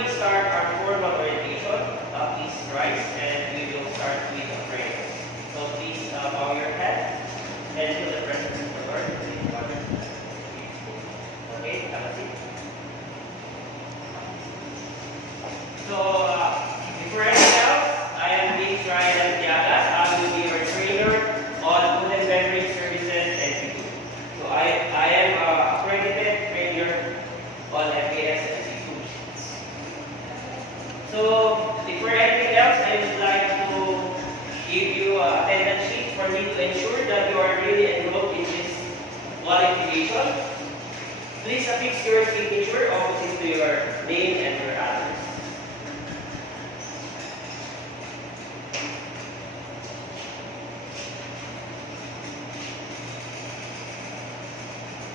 we start our formal orientation, please rise and we will start with a prayer. So please bow your head and feel the presence of the Lord. Okay, have a seat. So before anything else, I am James Ryan Tiagas. I will be your trainer on food and beverage services and seafood. So I am accredited trainer on FAS and seafood. So before anything else, I would like to give you an attendance sheet for me to ensure that you are really enrolled in this qualification. Please affix your signature opposite to your name and your address.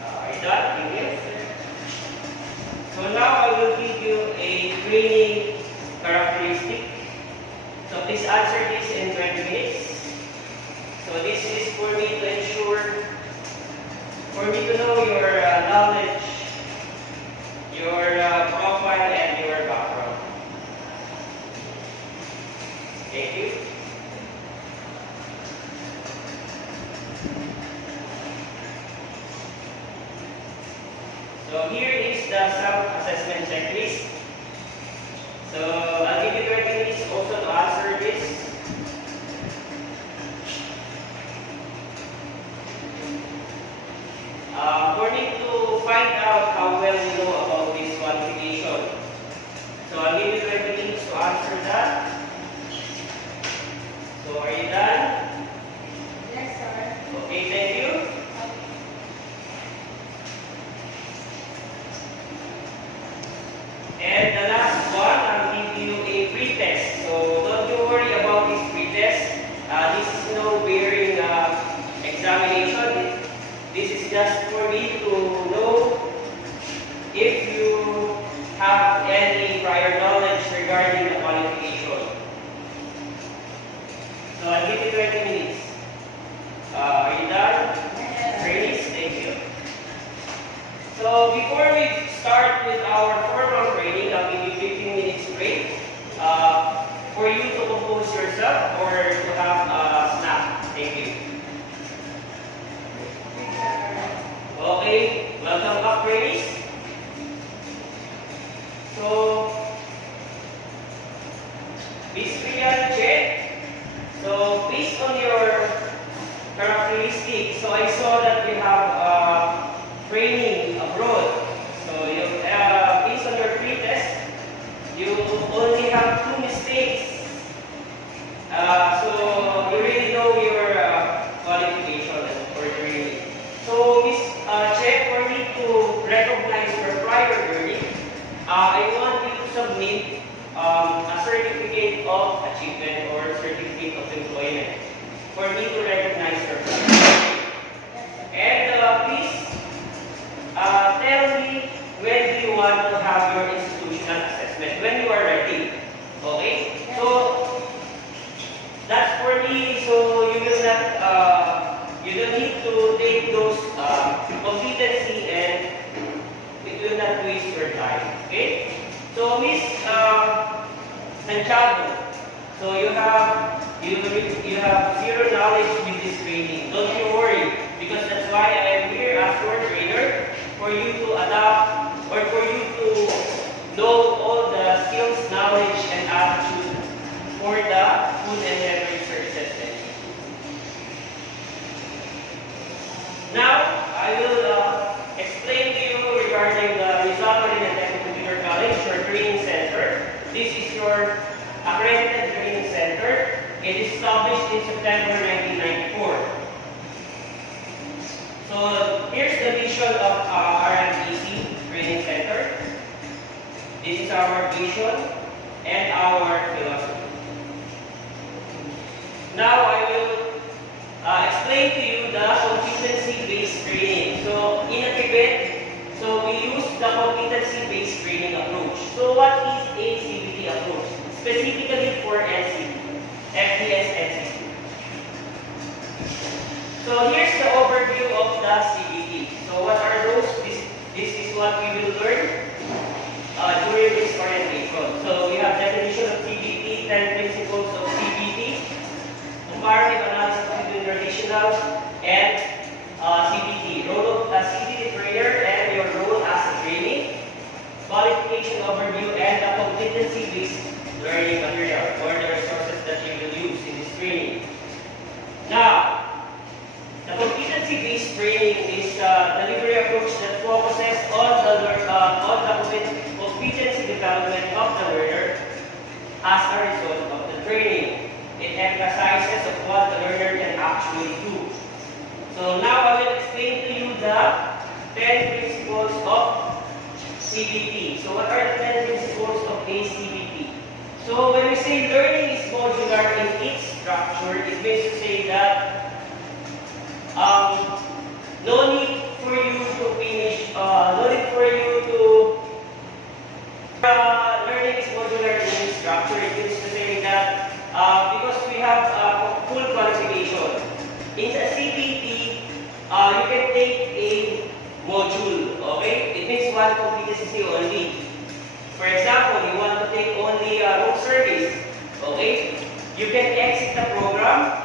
Are you done? Thank you. So now I will give you a training characteristic. So please answer this in 20 minutes. So this is for me to ensure, for me to know your knowledge, your profile, and your background. Thank you. So here is the self-assessment checklist. So I'll give you 20 minutes also to answer this. For me to find out how well you know about this qualification. So I'll give you 20 minutes to answer that. So are you done? Yes, sir. Okay, thank you. And the last one, I'll give you a pre-test. So don't you worry about this pre-test. This is no bearing examination. This is just for me to know if you have any prior knowledge regarding the qualification. So I'll give you 20 minutes. Are you done? Trainees, thank you. So before we start with our formal training, I'll give you 15 minutes break for you to compose yourself or to have a snack. Thank you. Okay, welcome back, trainees. So, Bisprian check. So, based on your characteristics, so I saw that you have training abroad. So, you, based on your pre-test, you only have 2 mistakes. So, you really know your qualification or training. So, this check for me to recognize your prior learning, I want you to submit a certificate of achievement or certificate of employment for me to recognize your prior learning. And please tell me when do you want to have your institutional assessment, when you are ready. Okay? So, that's for me, so you will not you don't need to take those competency and it will not waste your time. Okay? So Miss Santiago, so you have zero knowledge with this training. Don't you worry, because that's why I am here as your trainer for you to adapt or for you to know all the skills, knowledge, and attitude for the food and beverage services. Now, I will explain to you regarding the Rizal Technical Computer College, your training center. This is your accredited training center. It is established in September 1994. So, here's the vision of RMTC Training Center. This is our vision and our philosophy. Now, I will explain to you the competency-based training. So, in a Tibet, so we use the competency-based training approach. So, what is a CBT approach? Specifically for NCT, FDS NCT. So, here's the overview of the CBT. So, what are those? This is what we will learn during project-based orientation. So we have definition of CBT, 10 principles of CBT, comparative analysis between traditionals and CBT. Role of CBT trainer and your role as a trainee, qualification overview, and the competency-based learning material or the resources that you will use in this training. Now, the competency-based training is a delivery approach that focuses on the competency development of the learner as a result of the training. It emphasizes of what the learner can actually do. So now I will explain to you the 10 principles of CBT. So what are the 10 principles of a CBT? So when we say learning is modular in its structure, it means to say that no need for you to finish, no need for you to, learning is modular in its structure. It means to say that because we have full qualification. In a CBT, you can take a module, okay? It means one competency only. For example, you want to take only room service, okay? You can exit the program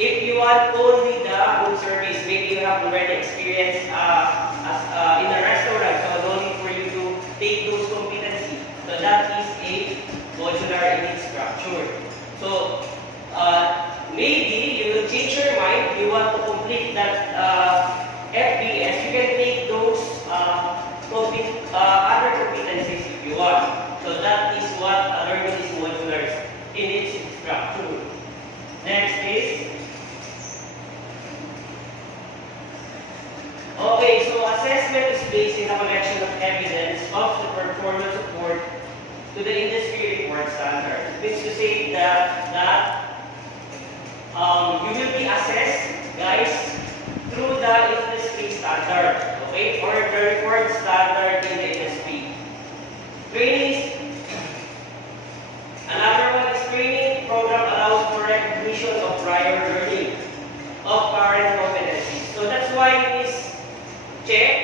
if you want only the room service. Maybe you have already experience in a restaurant, so no need for you to take those competencies. So that is a modular in its structure. So maybe you will change your mind. You want to complete that FBS. You can take those other competencies if you want. So that is what learning is modular in its structure. Next is. Okay, so assessment is based on a collection of evidence of the performance support to the industry report standard. It means to say that you will be assessed, guys, through the industry standard, okay, or the report standard in the industry. Training. Another one is training program allows for recognition of prior learning of current competencies. So that's why in this check,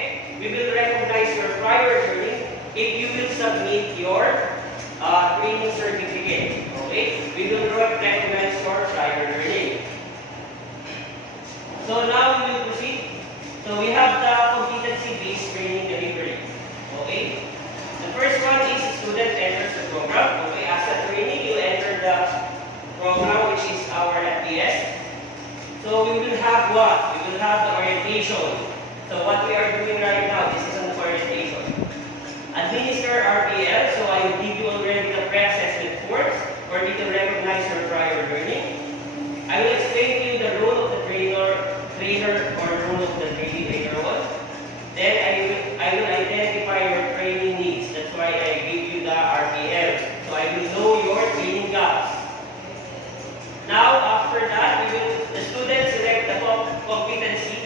we will recognize your prior learning if you will submit your training certificate. Okay? We will recognize your prior learning. So now we will proceed. So we have the competency-based training delivery. Okay? The first one is student enters the program. Okay? As a trainee, you enter the program, which is our FBS. So we will have what? We will have the orientation. So what we are doing right now, this is an orientation. Administer RPL, so I will give you already the pre-assessment forms for me to recognize your prior learning. I will explain to you the role of the trainer or role of the trainer one. Then I will identify your training needs. That's why I give you the RPL. So I will know your training gaps. Now after that, the student select the competency.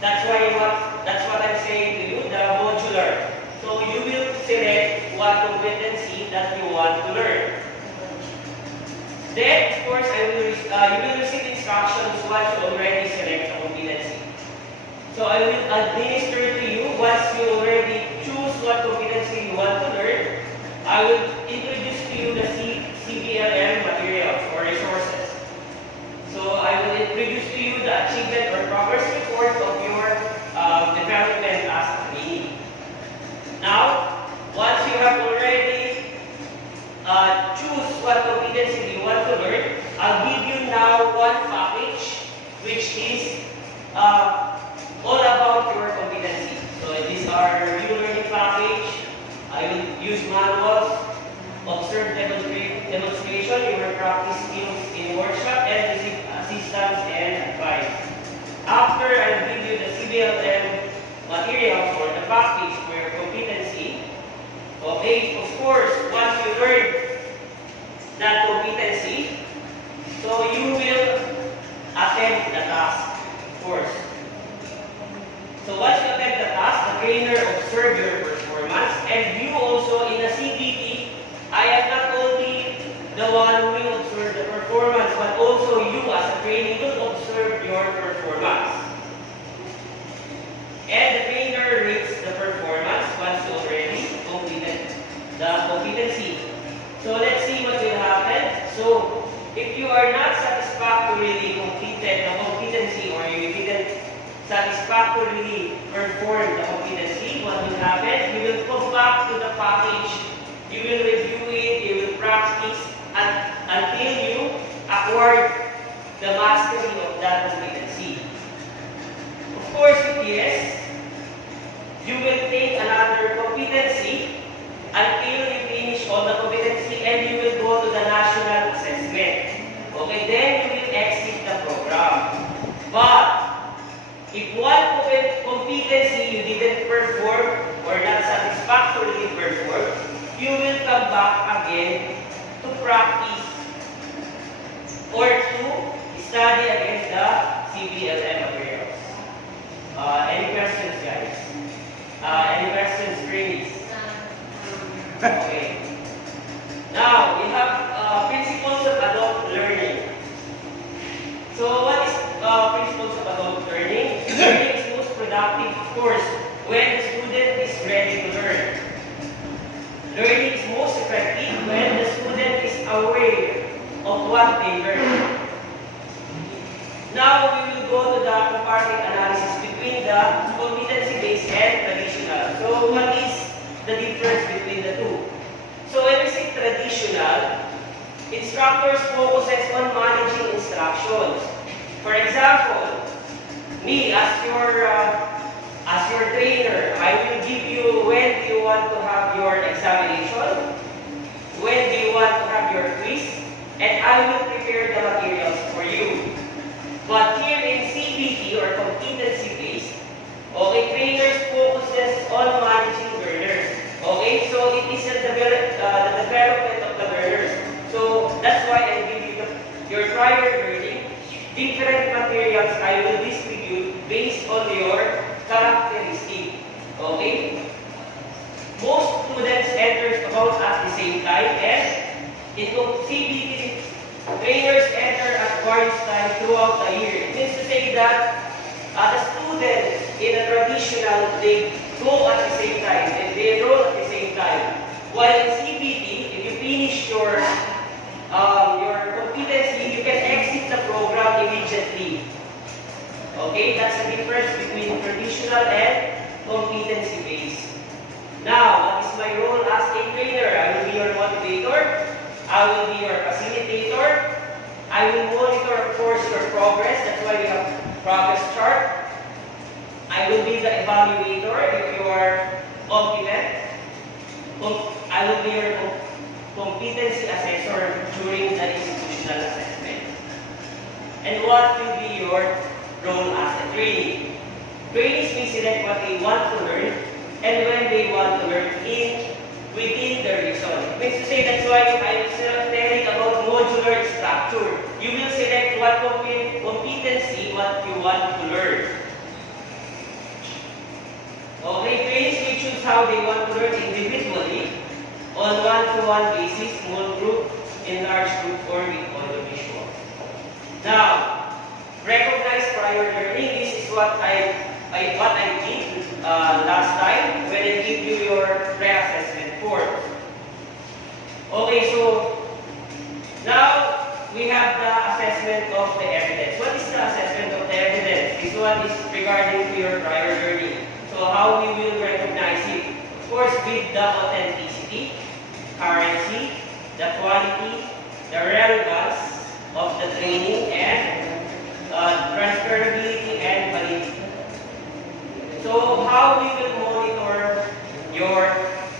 That's what I'm saying to you, the modular. So you will select what competency that you want to learn. Then, of course, you will receive instructions once you already select the competency. So I will administer to you once you already choose what competency you want to learn. I will introduce to you the CBLM materials or resources. So I will introduce to you the achievement or progress report of your development as a trainee. Now, once you have already choose what competency you want to learn, I'll give you now one package which is all about your competency. So these are review learning package. I will use manuals, observe demonstration, your practice skills in workshop, and receive assistance and advice. After I'll give you the CBLM material for the package for your competency. Okay, of course, once you learn that competency, so you will attempt the task, of course. So once you attempt the task, the trainer observe your performance, and you also in a CBT, I am not only the one who will observe the performance, but also you as a trainee will observe your performance. And the trainer rates the performance once you already completed the So let's see what will happen. So if you are not satisfactorily completed the competency or you didn't satisfactorily perform the competency, what will happen? You will come back to the package, you will review it, you will practice until you acquire the mastery of that competency. Of course, with yes, you will take another competency until you finish all the competency and you will go to the national assessment. Okay, then you will exit the program. But if one competency you didn't perform or not satisfactorily perform, you will come back again to practice or to study against the CBLM materials. Any questions, guys? Any questions, Grace? Okay. Now, we have principles of adult learning. So, what is principles of adult learning? Learning is most productive, of course, when the student is ready to learn. Learning is most effective when the student is aware of what they learn. Now, we will go to the comparative analysis between the competency-based and traditional. So, what is the difference between the two? So, when we say traditional, instructors focuses on managing instructions. For example, me as your trainer, I will give you when do you want to have your examination, when do you want to have your quiz, and I will prepare the materials for you. But here in CBT or competency-based, okay, trainers focuses on managing learners. Okay, so it is the development of the learners. So that's why I give you your prior learning. Different materials I will distribute based on your characteristic. Okay? Most students enter about at the same time, and in CBT, trainers enter at various times throughout the year. It means to say that the students in a traditional, they go at the same time, and they enroll at the same time. While in CBT, if you finish your competency, you can exit the program immediately. Okay, that's the difference between traditional and competency-based. Now, what is my role as a trainer? I will be your motivator. I will be your facilitator. I will monitor, of course, your progress. That's why we have progress chart. I will be the evaluator if you are competent. I will be your competency assessor during the institutional assessment. And what will be your role as a trainee? Trainees may select what they want to learn and when they want to learn within the reason. It means to say that's why I'm telling about modular structure. You will select what competency what you want to learn. Okay, trainees may choose how they want to learn individually, on one-to-one basis, small group, in large group, or with audio-visual. Now, recognize prior learning. This is what I did last time when I give you your pre-assessment form. Okay, so now we have the assessment of the evidence. What is the assessment of the evidence? This one is regarding to your prior learning. So how we will recognize it? Of course, with the authenticity, currency, the quality, the relevance of the training, and transferability and validity. So how we will monitor your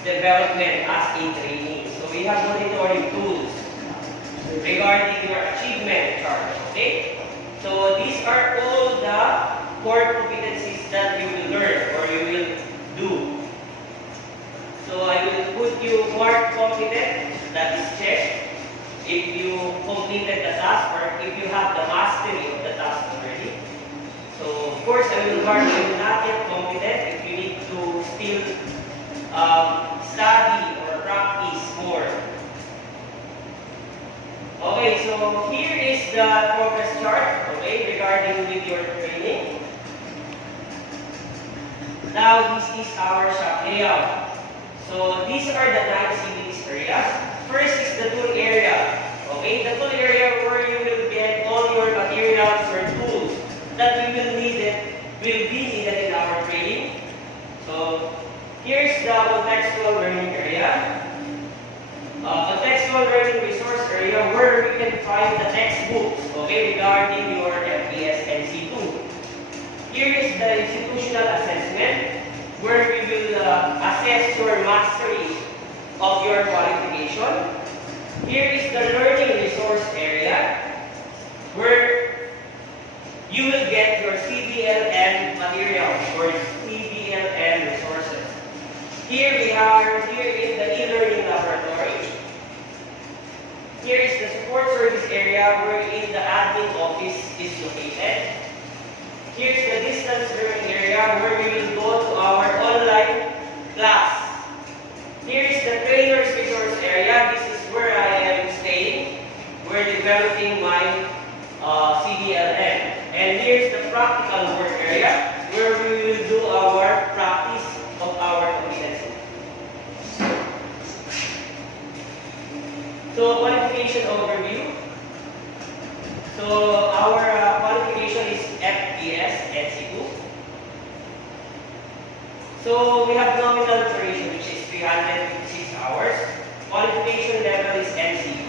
development as a trainee? So we have monitoring tools regarding your achievement chart. Okay? So these are all the core competencies that you will learn or you will do. So I will put you mark competent, that is check, if you completed the task or if you have the mastery of the task already. So of course I will mark you not yet competent if you need to still study or practice more. Okay, so here is the progress chart, okay, regarding with your training. Now this is our shop layout. So these are the 9 CBTs areas. First is resource area where we can find the textbooks, okay, regarding your FBS NC2. Here is the institutional assessment where we will assess your mastery of your qualification. Here is the learning resource area where you will get your CBLN materials or CBLN resources. Here is the e-learning laboratory. Here is the support service area wherein the admin office is located. Here is the distance learning area where we will go to our online class. Here is the trainer's resource area. This is where I am staying. We're developing my CBLN. And here's the practical work area where we will do our practice of our competency. So, qualification overview. So, our qualification is FBS NC2. So, we have nominal duration which is 356 hours. Qualification level is NC2.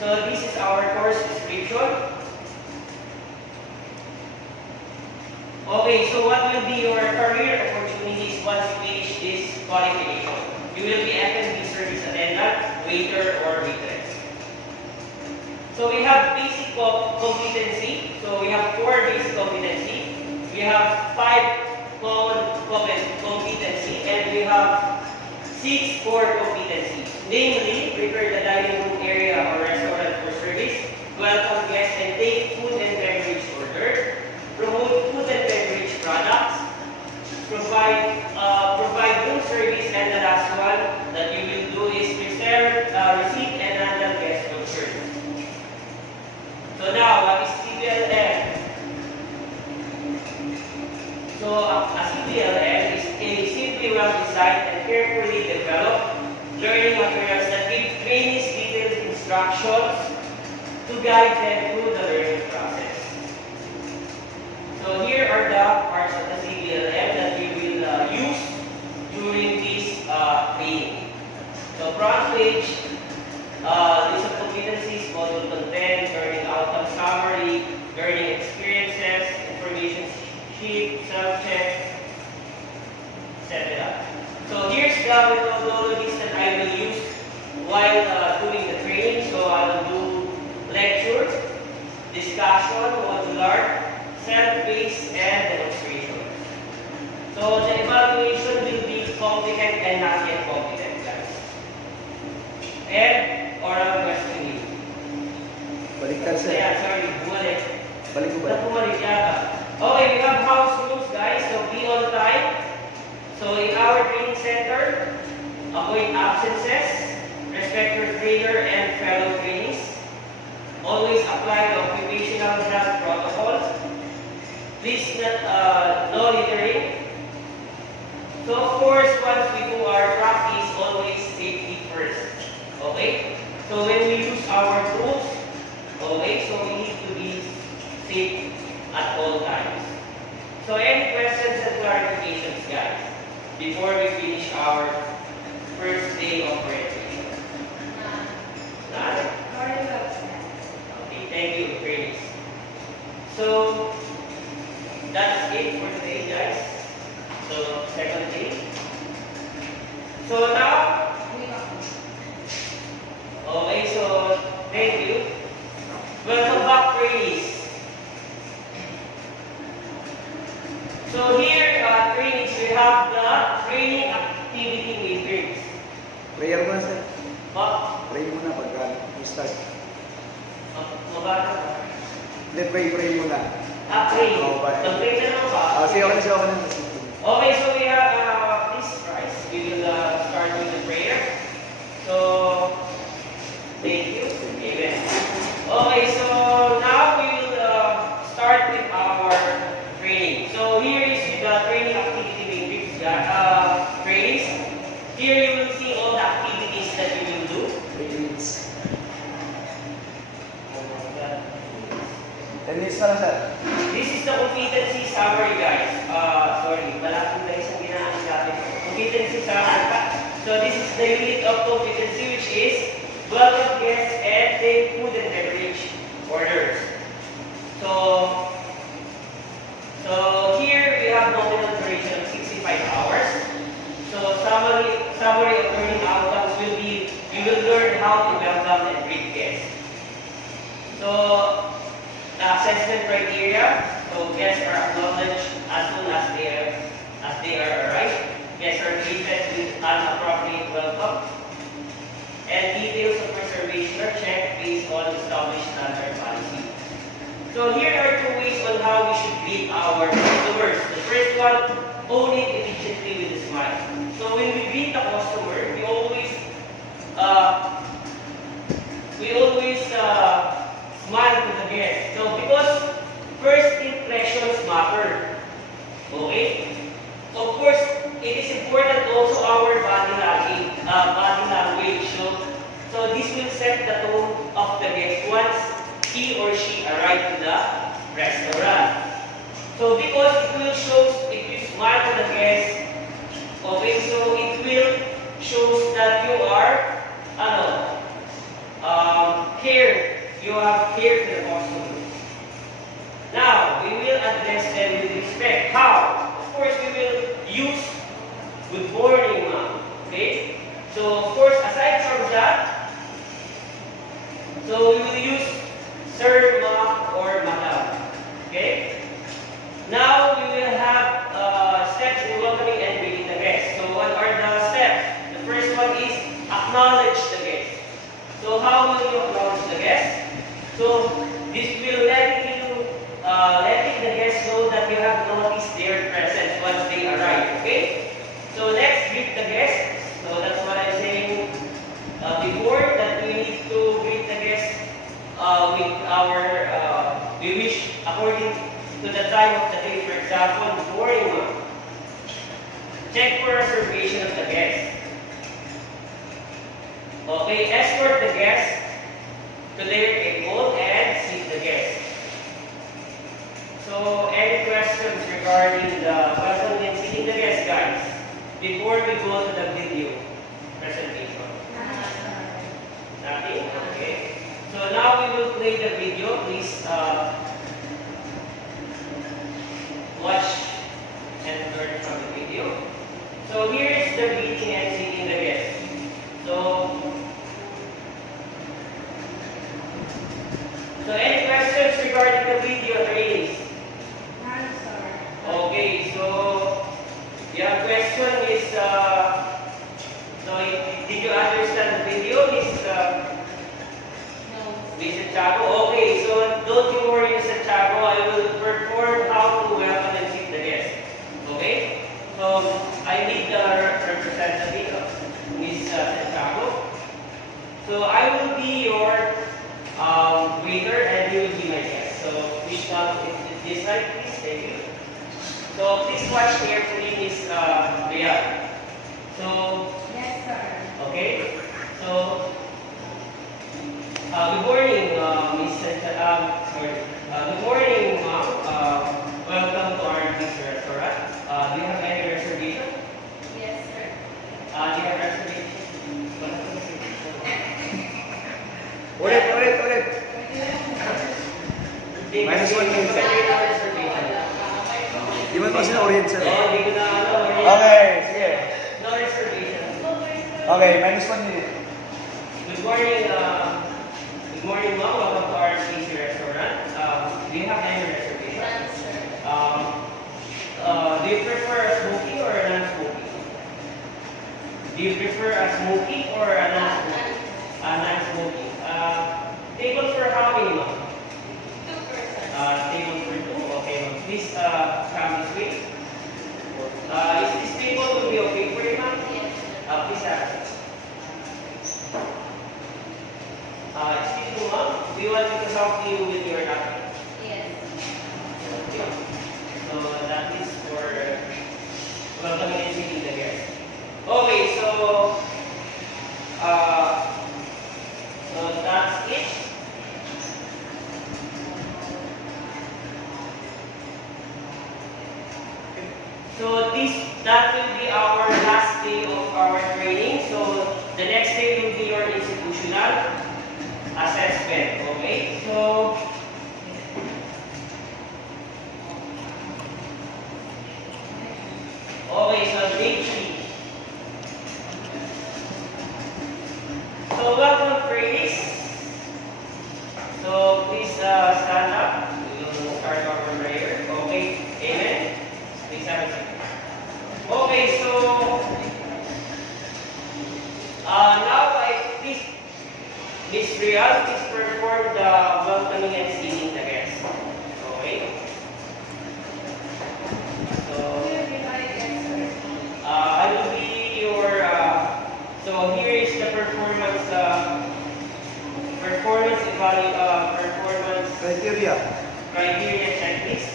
So, this is our course description. Okay, so what will be your career opportunities once you finish this qualification? You will be F&B service attendant, waiter, or waitress. So we have basic competency. So we have 4 basic competency. We have 5 common competency, and we have 6 core competencies. Namely, prepare the dining room area or restaurant for service, welcome guests and take food and beverage order, promote food and beverage products, provide room service, and the last one that you will do is receive and handle guest concerns. So now, what is CBLN? So a CBLN is a simply well-designed and carefully developed learning materials that give trainees detailed instructions to guide them through the learning process. So here are the parts of the CBLN that we will use during this training. So front page, list of competencies, module content, learning outcome summary, learning experiences, information sheet, self-check, etc. So here's the methodologies that I will use while doing the training. So I will do lecture, discussion, modular, self-paced, and demonstration. So the evaluation will be competent and not yet competent, guys. And oral questioning. Balik ka, sir. Yeah, sorry, bumalik. Balik ko ba? Bumalik yata. Okay, we have house rules, guys. So be on time. So in our training center, avoid absences, respect your trainer and fellow trainees. Always apply the occupational health protocol. Please no littering. So of course, once we do our practice, always safety first. Okay? So when we use our tools, okay, so we need to be safe at all times. So any questions and clarifications, guys, before we finish our first day of orientation? None? Okay, thank you, Grace. So that's it for today, guys. So second day. So now, okay, so thank you. Welcome back, trainees. So here, trainees, we have the training activity matrix. Prayer muna, sir. Pray Pray muna pagka start. mabata. Hindi, pray muna. Pray. Oo, bye. Mag-pray na lang ba? Sige, okay na. Okay, so we have this price. We will start with the prayer. So, thank you. Amen. Okay, so now we will start with our training. So here is the training activity matrix. Trainees. Here you will see all the activities that you will do. 3 minutes. Oh my God. 10 minutes na lang, sir. This is the competency summary, guys. Sorry, malapit na isang ginaan natin. Competency summary. So this is the unit of competency, which is welcome learn how to welcome and greet guests. So, the assessment criteria. So, guests are acknowledged as soon as they are arrived. Guests are treated with an appropriate welcome. And details of reservation are checked based on established standard policy. So here are two ways on how we should greet our customers. The first one, own it immediately with a smile. So when we greet a customer, we always smile to the guest. So because first impressions matter. Okay? Of course, it is important also our body language. So this will set the tone of the guest once he or she arrived to the restaurant. So because it will smile to the guest, okay, so it will shows that you are you have care to the customer. Now, we will address them with respect. How? Of course, we will use good morning, ma'am. Okay? So, of course, aside from that, so we will use sir, ma'am, or madam. Okay? Now, we will have steps in welcoming and greeting the guest. So, what are the steps? The first one is acknowledge the guest. So, how will you acknowledge the guest? So, this will letting the guests know that you have noticed their presence once they arrive. Okay? So, let's greet the guests. So, that's what I'm saying before, that we need to greet the guests with we wish according to the time of the day. For example, good morning, ma'am. Check for reservation of the guest. Okay, escort the guest to their table and seat the guest. So, any questions regarding the welcome and seating the guest, guys? Before we go to the video presentation. Nothing? Okay. So now we will play the video. Please watch and learn from the video. So here is the greeting and seating the guest. So any questions regarding the video trainings? Okay, so your question is, did you understand the video, Miss Santiago? Okay, so don't you worry, Miss Santiago. I will perform how to welcome and seat the guest. Okay? So I need the representative of Miss Santiago. So I will be your greeter and you will be my guest. So please come this side, please. Thank you. So please watch carefully, Miss Rhea. So Yes, sir. okay. So good morning, Miss. Good morning, ma'am. Welcome to our pizza restaurant. Do you have any reservation? Yes, sir. Do you have reservation? Ulit. Minus 1 minute, sir. Reservation. Di ba kasi na-orient, sir? Oh, di ko na Okay, sige. No reservation. Okay, minus 1 minute. Good morning, ma'am. Welcome to our pizza restaurant. Do you have any reservation? Yes, sir. Do you prefer a smoky or a non-smoky? Do you prefer a smoky or a non-smoky? A non-smoky. Table for how many, ma'am? 2 persons. Table for 2. Okay, ma'am. Please come this way. Is this table will be okay for you, ma'am? Yes, sir. Please have it. Excuse me, ma'am. Do you want me to help you with your napkin? Yes. Okay. So that is for welcoming and seating the guest. Okay, so that's it. So that will be our last day of our training. So the next day will be your institutional assessment. Okay, so day 3. So Miss Real, please perform the welcoming and seating the guests. Okay? So, I will be your, so here is the performance Criteria. criteria checklist.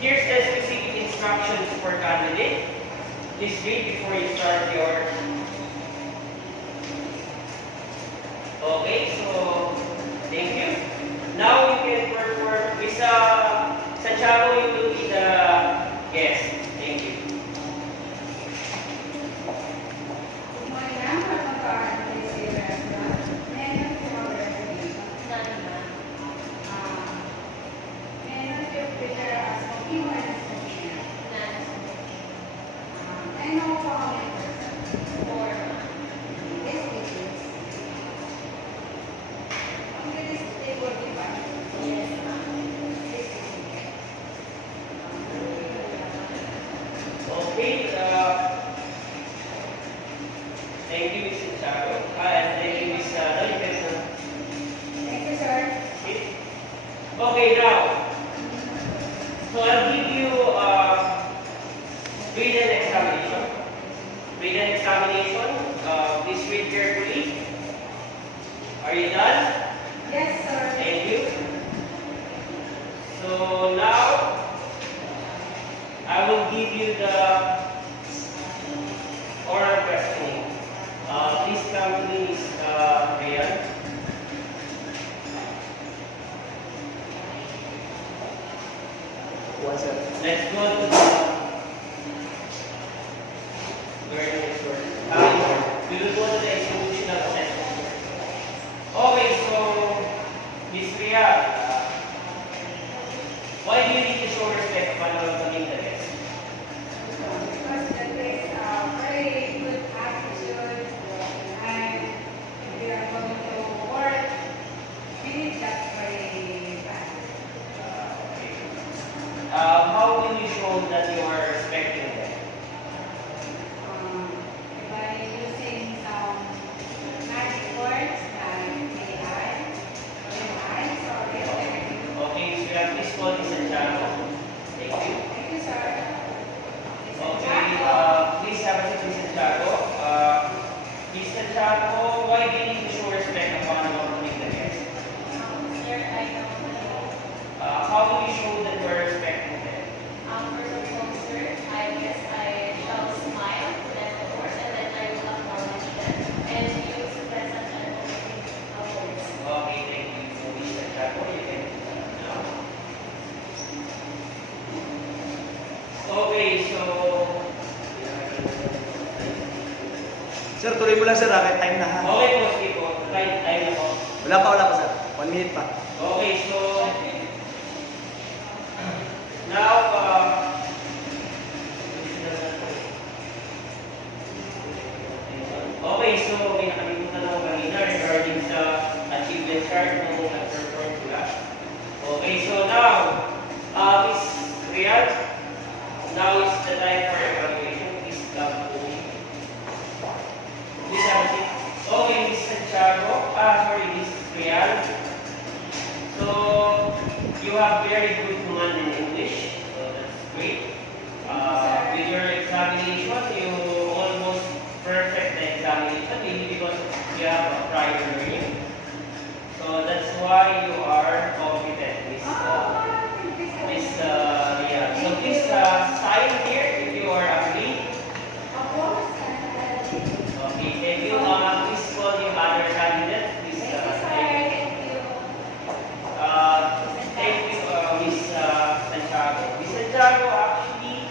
Here's the specific instructions for candidate. Please read before you start your. Okay, so thank you. Now you can perform with Santiago, you will be the guest. Thank you. Okay, thank you, Ms. Santiago. And thank you, Ms. Nolipes. Okay, now, so I'll give you written examination. Written examination. Please read carefully. Are you done? Yes, sir. Thank you. So now, I will give you the oral questioning. Please come to me, Ms. Rayan. One sir. Let's go to the learning expert. We will go to the institutional assessment. Okay, so Ms. Ria, why do you need to show respect upon welcoming the guest? Because that is very good attitude, and if we are going to work, we need that very bad. Okay. How will you show that you are respecting them? By using some magic words like may I, sorry. Okay, so you have this call, Ms. Santiago. Thank you. Thank you, sir. Okay, please have a seat, Ms. Santiago. Ms. Santiago, why do you need to show respect upon welcoming the guest? Sir, I don't know. How will you show that you are respecting them? First of all, sir, I guess I shall smile, then of course, and then I will acknowledge them and use present and opening words. Okay, thank you. So, Ms. Santiago, you can now. Okay, so Sir, tuloy mo lang sir, kahit time na ha. okay po, sige po. Right time na po. Wala pa sir. 1 minute pa. Okay, so now, okay, so may nakalimutan ako kanina regarding sa achievement chart nung nag-perform sila. Okay, so now, Miss Riyad, now is the time for evaluation. Please come to me. Please have a seat. Okay, Miss Santiago, Miss Riyad. So, you have very good command in English, so that's great. With your examination, you almost perfect the examination, maybe because you have a prior learning. So that's why you are competent, Miss Ria. So please sign here if you are agree. Of course, Okay, thank you. Please call your other candidate. Please thank you. thank you, Miss Santiago. Miss Santiago, actually,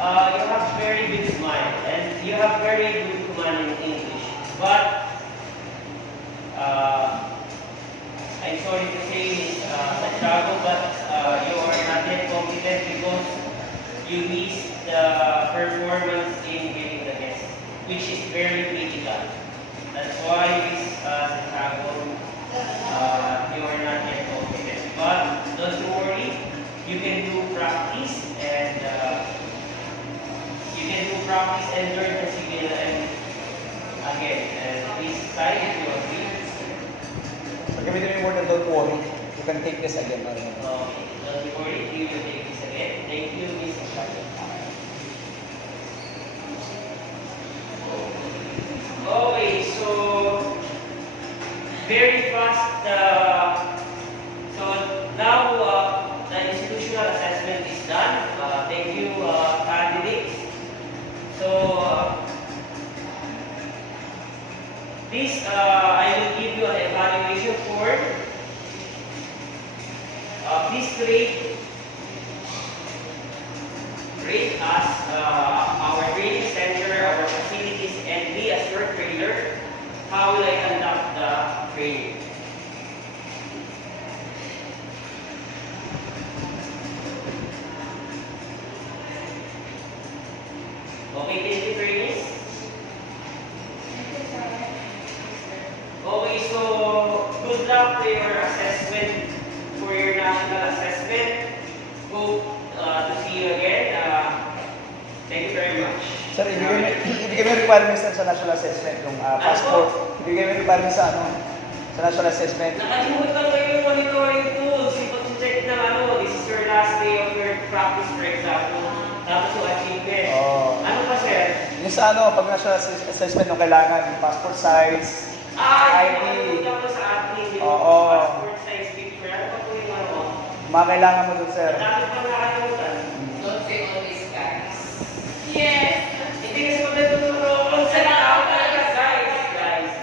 you have very good smile and you have very good command in English. But I'm sorry to say, Miss Santiago, but you are not yet competent because you missed the performance in getting the guest, which is very critical. That's why, Miss Santiago, you are not yet competent. But don't worry, you can do practice and learn the civil and again. And please sign if you agree. Sabihin mo more than don't worry. You can take this again. Okay. Before you will take this again. Thank you, Miss Oshari. Okay, so very fast. So now the institutional assessment is done. Thank you, candidates. So this I will give you an evaluation form. Please rate us our training center, our facilities, and me as your trainer. How will I conduct the training? Okay, thank you, trainees. Okay, so good luck to your assessment for your national assessment. Hope to see you again. Thank you very much. Sir, ibigay mo yung requirements sir, sa national assessment, yung passport. Ibigay mo yung requirements sa sa national assessment. Nakalimutan ko yung monitoring tools. Ipag-check na this is your last day of your practice, for example. Tapos yung achievement. Ano pa, sir? Yung sa pag national assessment yung kailangan, yung passport size, ID. Yung ko sa admin, yung Oo. passport size picture. Ano pa po yung mga kailangan mo dun sir. Dami pa nakalimutan. Don't say always guys. Yes. Hindi kasi kung natuturo ko sa tao talaga, guys.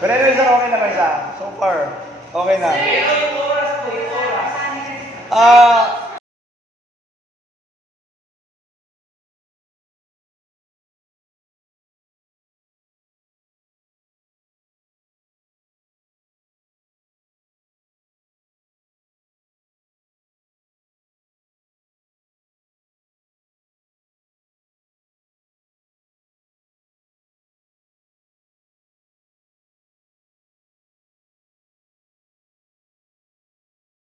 Pero anyway sir, okay naman siya. So far, okay na. Pero yung oras po, yung oras. Ah,